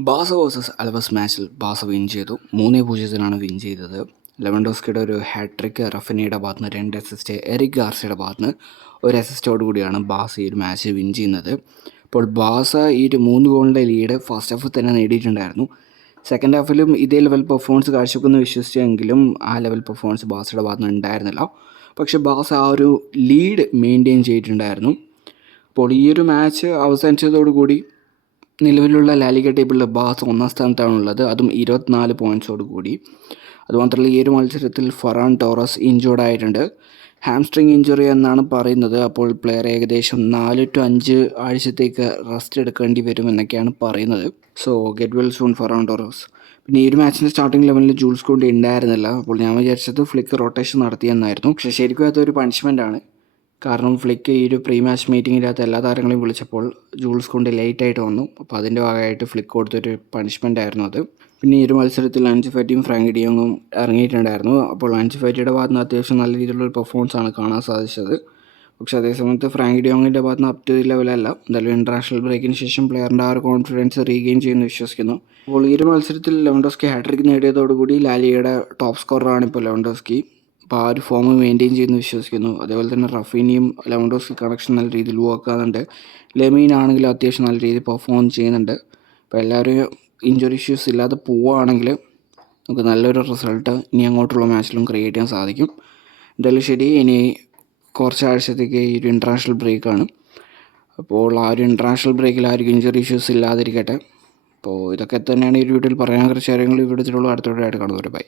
ബാസ versus അൽവസ് മാച്ചിൽ ബാസ win ചെയ്തു. മൂന്നേ പൂജ്യത്തിനാണ് വിൻ ചെയ്തത്. ലെവൻഡോസ്കിയുടെ ഒരു ഹാട്രിക്ക് റഫിനയുടെ ഭാഗത്തുനിന്ന് രണ്ട് അസിസ്റ്റ് എറിക് ഗാർസിയുടെ ഭാഗത്തുനിന്ന് ഒരു അസിസ്റ്റോട് കൂടിയാണ് ബാസ ഈ ഒരു മാച്ച് വിൻ ചെയ്യുന്നത്. അപ്പോൾ ബാസ ഈ ഒരു മൂന്ന് ഗോളിന്റെ ലീഡ് ഫസ്റ്റ് ഹാഫ് തന്നെ നേടിയിട്ടുണ്ടായിരുന്നു. സെക്കൻഡ് ഹാഫിലും ഇതേ ലെവൽ പെർഫോമൻസ് കാഴ്ചവെക്കുമെന്ന് വിശ്വസിച്ചെങ്കിലും ആ ലെവൽ പെർഫോമൻസ് ബാസയുടെ ഭാഗത്തുനിന്ന് ഉണ്ടായിരുന്നില്ല. പക്ഷേ ബാസ ആ ഒരു ലീഡ് മെയിന്റെയിൻ ചെയ്തിട്ടുണ്ടായിരുന്നു. അപ്പോൾ ഈ ഒരു മാച്ച് അവസാനിച്ചതോടുകൂടി നിലവിലുള്ള ലാലിക ടേബിളിൽ ബാസ് ഒന്നാം സ്ഥാനത്താണുള്ളത്. അതും ഇരുപത്തിനാല് പോയിന്റ്സോട് കൂടി അതുമാത്രമല്ല ഈ ഒരു മത്സരത്തിൽ ഫറാൻ ടോറസ് ഇഞ്ചോർഡ് ആയിട്ടുണ്ട്. ഹാംസ്ട്രിങ് ഇഞ്ചുറി എന്നാണ് പറയുന്നത്. അപ്പോൾ പ്ലെയർ ഏകദേശം നാല് ടു അഞ്ച് ആഴ്ചത്തേക്ക് റെസ്റ്റ് എടുക്കേണ്ടി വരും എന്നൊക്കെയാണ് പറയുന്നത്. So get well soon Ferran Torres. പിന്നെ ഈ ഒരു മാച്ചിന്റെ സ്റ്റാർട്ടിംഗ് ലെവലിൽ ജൂൾസ് കൊണ്ട് ഉണ്ടായിരുന്നില്ല. അപ്പോൾ ഞാൻ വിചാരിച്ചത് ഫ്ലിക്ക് റൊട്ടേഷൻ നടത്തിയെന്നായിരുന്നു. പക്ഷേ ശരിക്കും അതൊരു പണിഷ്മെന്റ് ആണ്. കാരണം ഫ്ലിക്ക് ഈ ഒരു പ്രീ മാച്ച് മീറ്റിങ്ങിനകത്ത് എല്ലാ താരങ്ങളെയും വിളിച്ചപ്പോൾ ജൂൾസ് കൊണ്ട് ലേറ്റായിട്ട് വന്നു. അപ്പോൾ അതിന്റെ ഭാഗമായിട്ട് ഫ്ലിക്ക് കൊടുത്തൊരു പണിഷ്മെന്റ് ആയിരുന്നു അത്. പിന്നെ ഈ ഒരു മത്സരത്തിൽ അഞ്ച് ഫൈറ്റിയും ഫ്രാങ്ക് ഡിയോങ്ങും ഇറങ്ങിയിട്ടുണ്ടായിരുന്നു. അപ്പോൾ അഞ്ച് ഭാഗത്തുനിന്ന് ഭാഗത്ത് നിന്ന് അത്യാവശ്യം നല്ല രീതിയിലുള്ള പെർഫോമൻസ് ആണ് കാണാൻ സാധിച്ചത്. പക്ഷേ അതേസമയത്ത് ഫ്രാങ്ക് ഡിയോങ്ങിന്റെ ഭാഗത്ത് നിന്ന് അപ് ടു ലെവലല്ല എന്തായാലും ഇന്റർനാഷണൽ ബ്രേക്കിന് ശേഷം പ്ലെയറിന്റെ ആ ഒരു കോൺഫിഡൻസ് റീഗെയിൻ ചെയ്യുമെന്ന് വിശ്വസിക്കുന്നു. അപ്പോൾ ഈ ഒരു മത്സരത്തിൽ ലെവൻഡോസ്കി ഹാട്രിക് നേടിയതോടുകൂടി ലാലിയുടെ ടോപ്പ് സ്കോററാണ് ഇപ്പോൾ ലെവൻഡോസ്കി. അപ്പോൾ ആ ഒരു ഫോം മെയിന്റെയിൻ ചെയ്യുന്നു വിശ്വസിക്കുന്നു. അതേപോലെ തന്നെ റഫീനിയും ലെവൻഡോസ്കി കണക്ഷൻ നല്ല രീതിയിൽ വർക്ക് ആകുന്നുണ്ട് ലെമീൻ ആണെങ്കിലും അത്യാവശ്യം നല്ല രീതിയിൽ പെർഫോം ചെയ്യുന്നുണ്ട്. അപ്പോൾ എല്ലാവരും ഇഞ്ചുറി ഇഷ്യൂസ് ഇല്ലാതെ പോവുകയാണെങ്കിൽ നമുക്ക് നല്ലൊരു റിസൾട്ട് ഇനി അങ്ങോട്ടുള്ള മാച്ചിലും ക്രിയേറ്റ് ചെയ്യാൻ സാധിക്കും. എന്തായാലും ശരി ഇനി കുറച്ച് ആഴ്ചത്തേക്ക് ഈ ഒരു ഇന്റർനാഷണൽ ബ്രേക്കാണ് അപ്പോൾ ആ ഒരു ഇന്റർനാഷണൽ ബ്രേക്കിൽ ആർക്കും ഇഞ്ചുറി ഇഷ്യൂസ് ഇല്ലാതിരിക്കട്ടെ. അപ്പോൾ ഇതൊക്കെ തന്നെയാണ് ഈ വീഡിയോയിൽ പറയാൻ കുറച്ച് കാര്യങ്ങൾ ഈ വീഡിയോത്തിലുള്ള അടുത്തോടെ ആയിട്ട് കാണുന്നവരെ ബൈ